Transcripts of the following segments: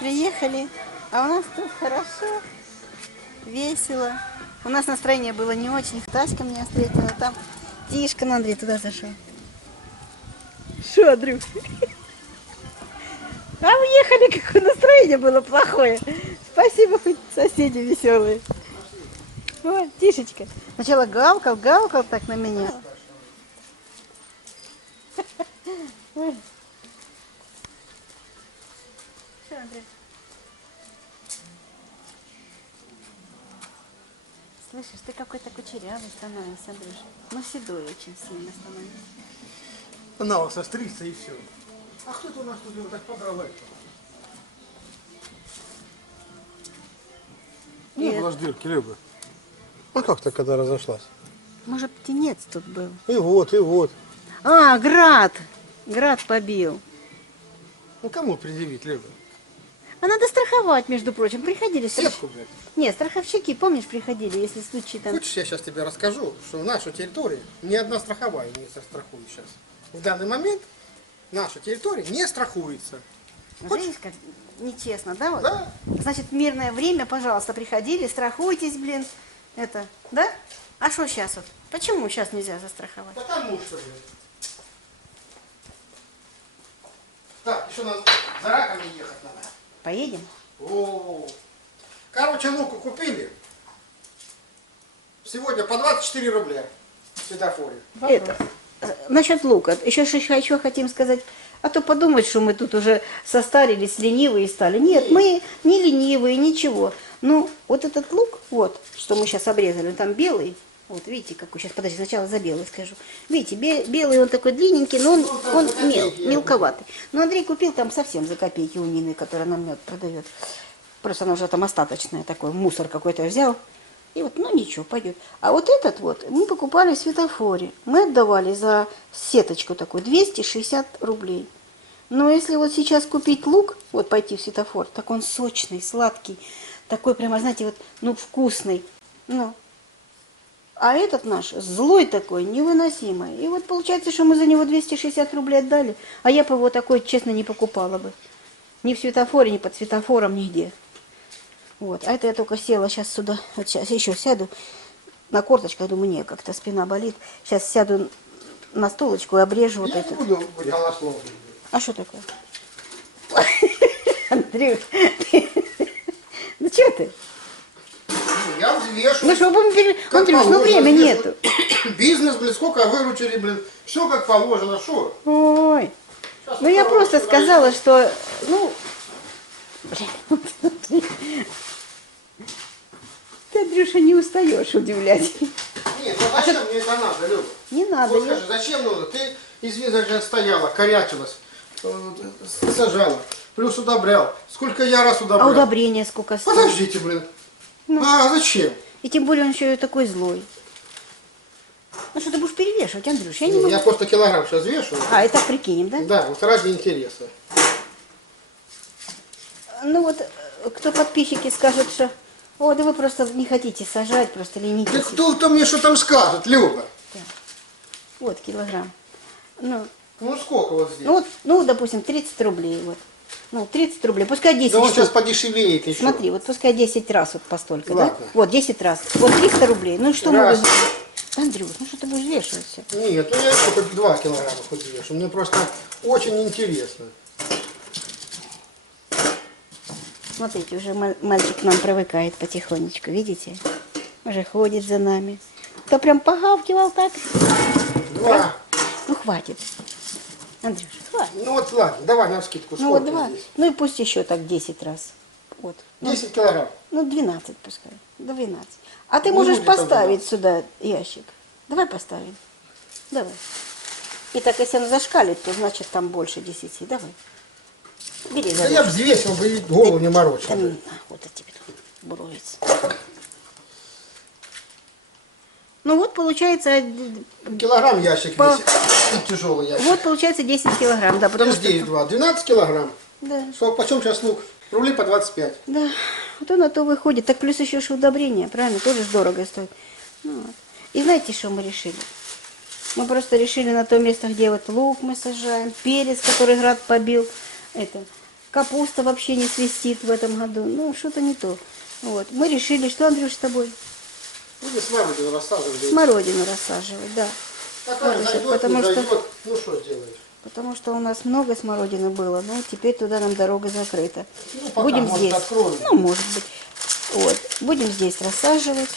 Приехали, а у нас тут хорошо, весело. У нас настроение было не очень. Таська меня встретила, там Тишка, ну, Андрей туда зашел. Что, Андрюх? А уехали, какое настроение было плохое. Спасибо, хоть соседи веселые. О, Тишечка. Сначала гавкал так на меня. Ой. Что, Андрей? Слышишь, ты какой-то кучерявый становишься, Андрюш. Ну, седой очень сильно становится. На вас острится и все. А кто это у нас тут его так подрал это? Не было ж дырки, Люба. А как то когда разошлась? Может, птенец тут был? И вот, и вот. А, град! Град побил. Ну кому предъявить, Люба? А надо страховать, между прочим. Приходили Сетку, блядь. Нет, страховщики, помнишь, приходили, если случай там... Хочешь, я сейчас тебе расскажу, что в нашу территорию ни одна страховая не страхует сейчас. В данный момент наша территория не страхуется. Видишь, как нечестно, да? Вот? Да. Значит, в мирное время, пожалуйста, приходили, страхуйтесь, блин. Это, да? А что сейчас вот? Почему сейчас нельзя застраховать? Потому что, блядь. Так, еще надо за раками ехать надо. Поедем? О, короче, луку купили. Сегодня по 24 рубля в светофоре. Это, насчет лука. Еще хотим сказать, а то подумать, что мы тут уже состарились, ленивые стали. Нет, мы не ленивые, ничего. Ну, вот этот лук, вот, что мы сейчас обрезали, он там белый. Вот, видите, какой. Сейчас, подожди, сначала за белый скажу. Видите, белый он такой длинненький, но он мелковатый. Но Андрей купил там совсем за копейки у Нины, которая нам мед продает. Просто она уже там остаточная, такой мусор какой-то взял. И вот, ну ничего, пойдет. А вот этот вот мы покупали в светофоре. Мы отдавали за сеточку такую 260 рублей. Но если вот сейчас купить лук, вот пойти в светофор, так он сочный, сладкий, такой прямо, знаете, вот, ну вкусный. Ну. А этот наш злой такой, невыносимый. И вот получается, что мы за него 260 рублей отдали. А я бы его такой, честно, не покупала бы. Ни в светофоре, ни под светофором, нигде. Вот. А это я только села сейчас сюда. Вот сейчас еще сяду на корточках. Думаю, не, как-то спина болит. Сейчас сяду на столочку и обрежу вот Я это. не буду быть голословным. А что такое? Андрюх, ну что ты? Я взвешу. Ну что, будем Как Андрюш, ну положено, время взвешу. нету. Бизнес, блин, сколько выручили, блин. Все как положено, что? Ой. Сейчас Ну я попробую просто сюда сказала, идти. что, ну, блин, ты, Андрюша, не устаешь удивлять. Нет, ну зачем мне это надо, Люба? Не надо. Вот скажи, зачем нужно? Ты, извини, даже стояла, корячилась, сажала, плюс удобрял. Сколько я раз А удобрял? удобрения сколько стоит? Подождите, блин. Ну. А зачем? И тем более он еще и такой злой. Ну что ты будешь перевешивать, Андрюш? Я не Я могу. просто килограмм сейчас вешу. А, это прикинем, да? Да, вот ради интереса. Ну вот, кто подписчики скажут, что, о, да вы просто не хотите сажать, просто Да ленитесь. кто мне что там скажет, Люба? Да. Вот килограмм. Ну, Ну сколько вот здесь? ну, допустим, 30 рублей. Вот. Ну, 30 рублей. Пускай 10 Да он штук. сейчас подешевеет еще. Смотри, вот пускай 10 раз вот постолько, Ладно. да? Вот 10 раз. Вот 300 рублей. Ну что мы Раз. будем... Андрюш, ну что ты будешь вешать все? Нет, ну я еще хоть 2 килограмма хоть вешу. Мне просто очень интересно. Смотрите, уже мальчик к нам привыкает потихонечку, видите? Уже ходит за нами. То прям погавкивал так. 2. Ну хватит. Андрюш, хватит. Ну вот ладно, давай на скидку. Ну вот Сколько 2. здесь? Ну и пусть еще так 10 раз. Вот. 10 килограмм. Ну 12 пускай. 12. А ты Не можешь будет там поставить сюда ящик. Давай поставим. Давай. И так, если он зашкалит, то значит там больше 10. Давай. Бери за Да я взвесил бы и голову не морочил. бы. вот тебе тут буровец. Ну вот получается, Килограмм ящик По- весит. И тяжелый ящик. вот получается 10 килограмм, да, потому И что... здесь 2. 12 килограмм. Да, Сколько, почем сейчас лук? Рублей по 25. да, вот он на то выходит. Так плюс еще же удобрения, правильно, тоже ж дорого стоит. Ну, вот. И знаете, что мы решили? Мы просто решили на то место, где вот лук мы сажаем, перец, который град побил, это, Капуста вообще не свистит в этом году. Ну, что-то не то. Вот. Мы решили, что, Андрюш, с тобой? Будем смородину рассаживать. Смородину рассаживать, да. Такая Надо, зайдет, потому не что- зайдет. Ну что сделаешь? Потому что у нас много смородины было, но теперь туда нам дорога закрыта. Ну, пока, Будем может, здесь. откроем. Ну, может быть. Вот. Будем здесь рассаживать.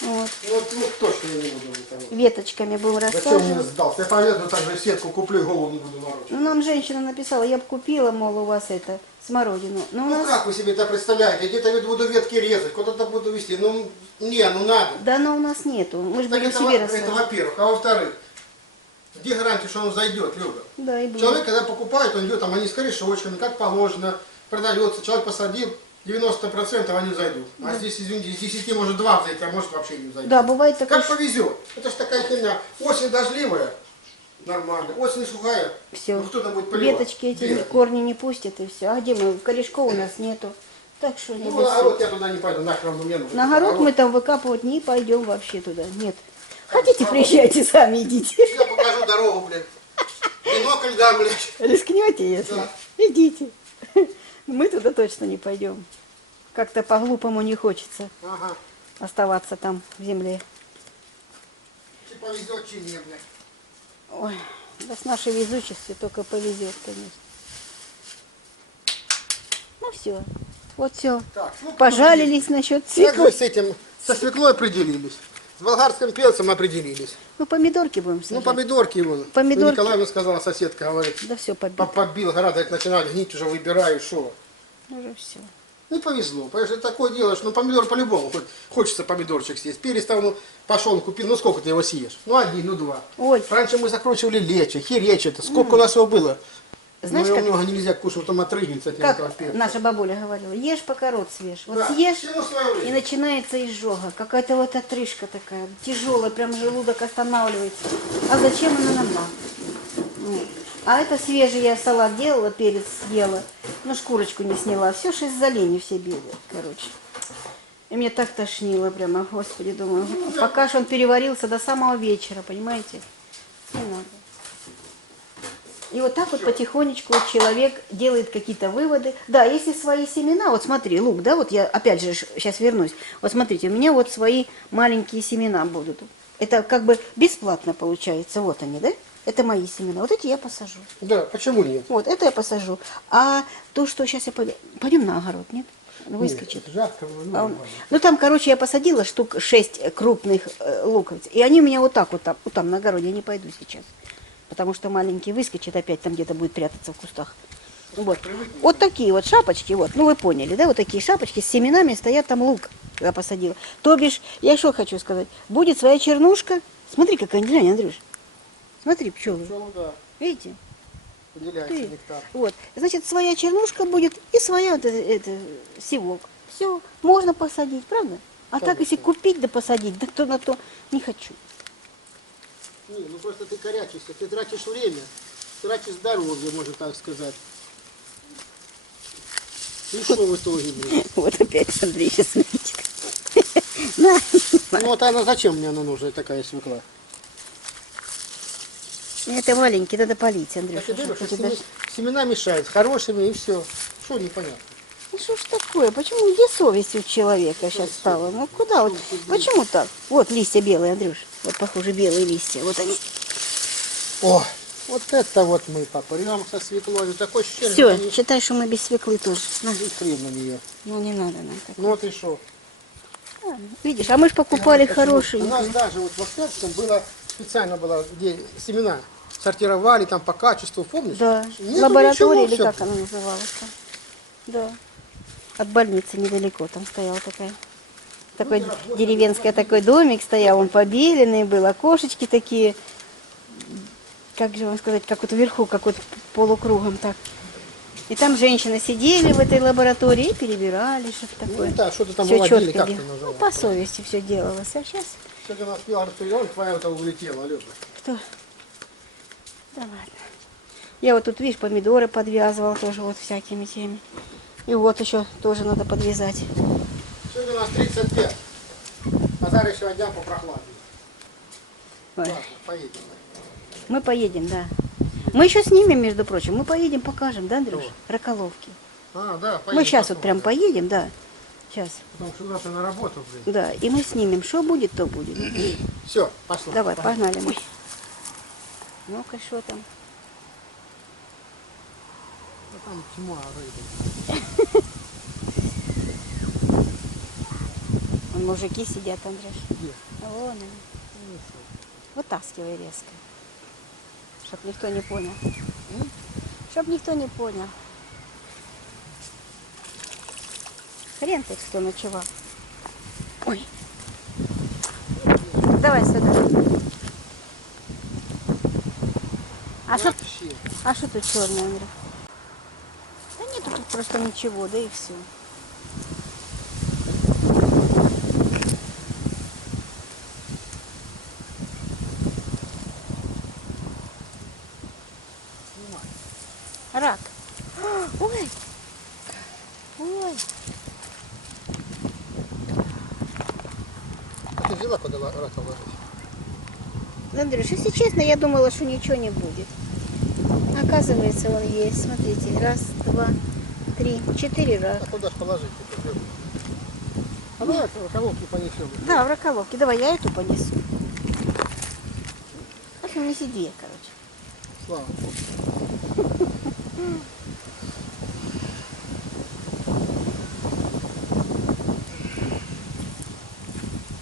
Вот. Ну, точно я не буду никого. Веточками будем Зачем мне рассаживать. сдался? Я поеду также сетку куплю и голову не буду ворочать. Ну, нам женщина написала, я бы купила, мол, у вас это, смородину. Но у Ну нас... как вы себе это представляете? Где-то я буду ветки резать, куда-то буду вести. Ну, не, ну надо. Да, но у нас нету. Мы же Так будем это, себе это рассаживать. во-первых. А во-вторых, где гарантия, что он зайдет, Люба? Да, и будет. Человек, когда покупает, он идет, там они с корешочками, как положено, продается. Человек посадил, 90% они зайдут. А здесь, извините, из 10 может 2 зайти, а может вообще не зайти. Да, бывает такое, Как повезет. Это ж такая херня. Осень дождливая, нормально. Осень сухая. все. Ну кто там будет поливать? Веточки эти Ветки. корни не пустят, и все. А где мы? Корешков у нас нету. Так что не Ну, до а всего. вот я туда не пойду, нахер вам мне нужно. На огород мы там выкапывать не пойдем вообще туда. Нет. Хотите, приезжайте, сами идите. Я покажу дорогу, блядь. Бинокль дам, блядь. Рискнете, если? Да. Идите. Мы туда точно не пойдем. Как-то по-глупому не хочется Ага. оставаться там в земле. Чи повезет, чи не, блядь. Ой, да с нашей везучестью только повезет, конечно. Ну все. Вот все. Так, ну, Пожалились насчет Как вы свеклы. с этим, со свеклой определились? С болгарским перцем определились. Ну, помидорки будем Ну, сажать. помидорки его. Помидорки. Ну, Николаевна сказала, соседка говорит, Да все побито. побил град, это начинали гнить, уже выбираю, что. Уже все. Не повезло. Понимаешь, это такое дело, что ну, помидор по-любому, хочется помидорчик съесть. Перец там, ну, пошел, купил, ну сколько ты его съешь? Ну, один, ну, два. Ой. Раньше мы закручивали лечо, херечь это. Сколько у нас его было? Знаешь, ну, его как- много нельзя кушать, потом отрыгнется от этого Как перца. наша бабуля говорила, ешь пока рот свежь. Вот Да, съешь, всему свое время. и начинается изжога. Какая-то вот отрыжка такая, тяжелая, прям желудок останавливается. А зачем она нам надо? Вот. А это свежий я салат делала, перец съела, но шкурочку не сняла. Все же из-за лени все бегают, короче. И мне так тошнило прямо, господи, думаю, пока ж он переварился до самого вечера, понимаете? Не надо. И вот так вот потихонечку вот человек делает какие-то выводы. Да, если свои семена, вот смотри, лук, да, вот я опять же сейчас вернусь. Вот смотрите, у меня вот свои маленькие семена будут. Это как бы бесплатно получается, вот они, да? Это мои семена. Вот эти я посажу. Да, почему нет? Вот, это я посажу. А то, что сейчас я пойдем... Пойдем на огород, нет? Выскочит. Нет, жарко, ну, А он- Ну, там, короче, я посадила штук 6 крупных луковиц. И они у меня вот так вот там на огороде. Я не пойду сейчас. Потому что маленький выскочит опять, там где-то будет прятаться в кустах. Вот. Вот такие вот шапочки, вот, ну вы поняли, да, вот такие шапочки с семенами стоят, там лук я посадила. То бишь, я что хочу сказать, будет своя чернушка. Смотри, какая, глянь, Андрюш. Смотри, пчелы. Ну, да, Видите? выделяется Ты. нектар. Вот. Значит, своя чернушка будет и своя вот это сивок. Все, можно посадить, правда? А так, если купить да посадить, да то на то не хочу. Не, ну просто ты корячишься, ты тратишь время, тратишь здоровье, можно так сказать. И что в итоге, блин? Вот опять Андрей сейчас видит. На. Ну вот она зачем мне она нужна, такая свекла? Это маленький, надо полить, Я Андрюша. тебе говорю, чтоб что у тебя- семена мешают, хорошими и все. Что непонятно? Ну что ж такое? Почему? Где совесть у человека сейчас стала? Ну куда вот? Почему так? Вот листья белые, Андрюш. Вот похоже белые листья. Вот они. О, вот это вот мы попрем со свеклой. Такой ощущение, Все, что они считай, что мы без свеклы тоже. На. и хрен на нее. Ну не надо нам так. Ну вот и что? Видишь, а мы же покупали У нас хорошие. даже вот в Ахтярском было, специально было, где семена сортировали там по качеству, помнишь? Да. Нету Лаборатория ничего или всё. как она называлась там? Да. От больницы недалеко там стояла такая. Такой деревенский такой домик стоял, он побеленный был, окошечки такие, как же вам сказать, как вот вверху, как вот полукругом так. И там женщины сидели в этой лаборатории и перебирали что-то такое. Ну да, что-то там Все выводили, четко как ты делали. Ну, называла? по совести все делалось. А сейчас Сегодня у нас пила Артурион, твоя вот улетела, Люба. кто? Да ладно. Я вот тут, видишь, помидоры подвязывала тоже вот всякими теми. И вот еще тоже надо подвязать. Сегодня у нас 35. А зараз еще одна попрохладнее. Ой. Ладно, поедем. Мы поедем, да. Мы еще снимем, между прочим. Мы поедем, покажем, да, Андрюш? Что? Раколовки. А, да, Мы сейчас вот прям поедем, да. Сейчас. Потому что завтра на работу, блин. Да, и мы снимем. Что будет, то будет. Все, пошло. Давай, погнали мы. Ну-ка, что там? Ну, там тьма рыбы. Вон мужики сидят, Андрюш. Где? Вон они. Вытаскивай резко. Чтоб никто не понял. Чтоб никто не понял. Хрен ты кто ночевал. Ой. Давай сюда. Вообще. А что тут черное, Андрей? Да нету тут просто ничего, да и все. Рак. Ой. Ой. А ты взяла куда рака ложить? Андрюш, если честно, я думала, что ничего не будет. Оказывается, он есть. Смотрите, раз, два, три, 4 А рака. куда ж положить? А давай в колонки понесем. Да, в ракововке. Давай я эту понесу. Так не сиди, короче. Слава Богу.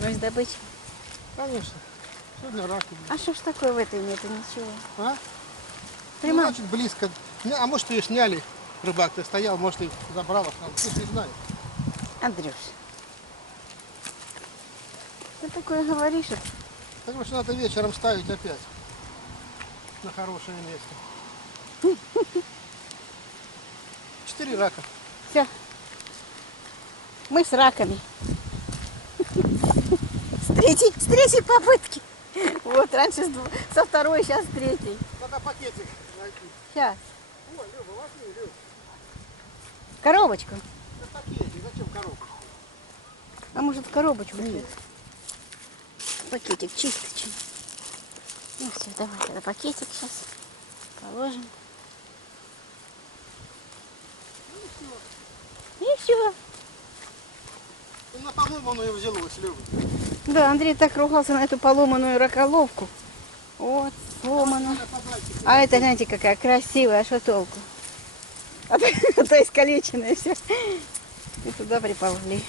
Ночь добычи. Конечно. Сегодня раки. А что ж такое в этой нету ничего? А? Прямо. Ну, значит, близко. А может, ее сняли, рыбак-то стоял, может, и забрал. Кто не знает. Андрюш, ты такое говоришь? Потому что надо вечером ставить опять на хорошее место. 4 рака. Все. Мы с раками. С третьей попытки. Вот, раньше со второй, сейчас с третьей. Надо пакетик найти. Сейчас. Ой, Люба, возьми, Люба. Коробочку. На пакетик, зачем коробку? А может коробочку? Нет. Пакетик чисточный. Ну все, давай тогда пакетик сейчас положим. И все. Ну, по-моему, оно и взялось, Люба. Да, Андрей так ругался на эту поломанную раколовку. Вот, сломанную. А это, знаете, какая красивая, а что толку? А то искалеченная все. И туда приползли.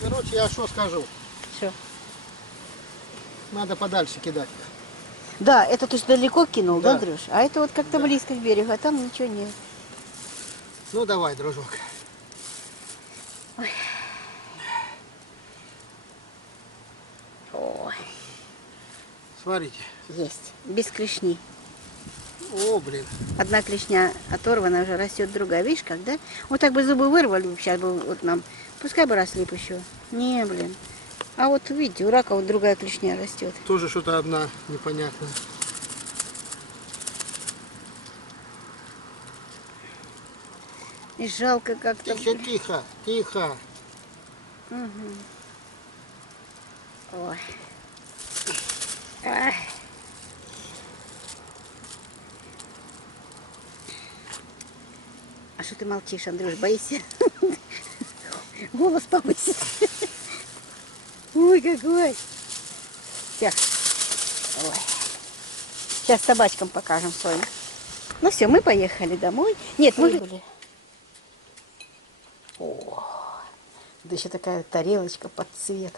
Короче, я что скажу. Все. Надо подальше кидать. Да, это ты ж далеко кинул, да, Да. Андрюш? А это вот как-то близко к берегу, а там ничего нет. Ну, давай, дружок. Ой, Смотрите. есть. Без клешни. О, блин. Одна клешня оторвана, уже растет другая. Видишь, как, да? Вот так бы зубы вырвали, сейчас бы вот нам. Пускай бы росли бы еще. Не, блин. А вот видите, у рака вот другая клешня растет. Тоже что-то одна непонятная. И жалко как-то. Тихо, тихо, тихо. Ой. Ай. А что ты молчишь, Андрюш, боишься? Голос повысить. Ой, какой. Все. Ой. Сейчас собачкам покажем своим. Ну все, мы поехали домой. Нет, мы были. О, да еще такая тарелочка под цвет.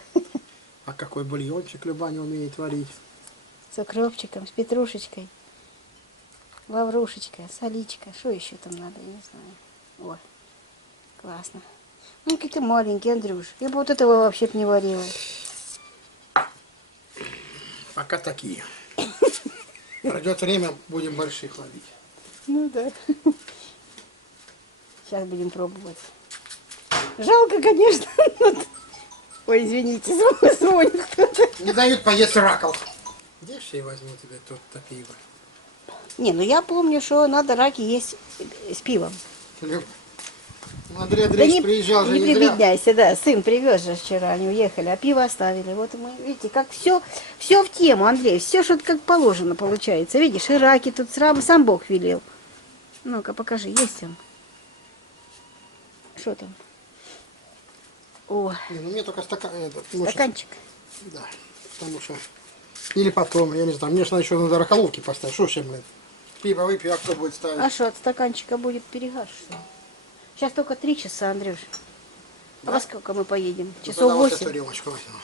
А какой бульончик Любаня умеет варить. С укропчиком, с петрушечкой, лаврушечка, соличка. Что еще там надо, я не знаю. Ой, классно. Ну, какие ты маленький, Андрюш. Я бы вот этого вообще не варила. Пока такие. Пройдет время, будем больших ловить. Ну да. Сейчас будем пробовать. Жалко, конечно. Ой, извините, звонит кто-то. Не дают поесть раков. Где же я возьму тебе тут-то пиво? Не, ну я помню, что надо раки есть с пивом. Люб, Андрей Андреевич приезжал же не не зря. прибедняйся, да. Сын привез же вчера, они уехали, а пиво оставили. Вот мы, видите, как все в тему, Андрей. Все, что как положено получается. Видишь, и раки тут сам Бог велел. Ну-ка, покажи, есть он? Что там? О, Не, ну мне только стакан, может, стаканчик. да, потому что, или потом, я не знаю, мне же надо еще на дорохоловке поставить, что сейчас, блин, пиво выпью, а кто будет ставить? А что, от стаканчика будет перегаш, что ли? Сейчас только 3 часа, Андрюш. А во сколько мы поедем? Ну, Часов тогда вот 8? эту рюмочку возьму.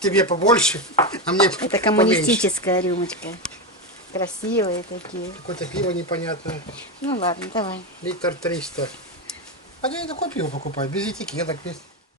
Тебе побольше, а мне Это поменьше. коммунистическая рюмочка. Красивые такие. Какое-то пиво непонятное, Ну ладно, давай. литр 300. А я и такое пиво покупаю, без этикеток, без...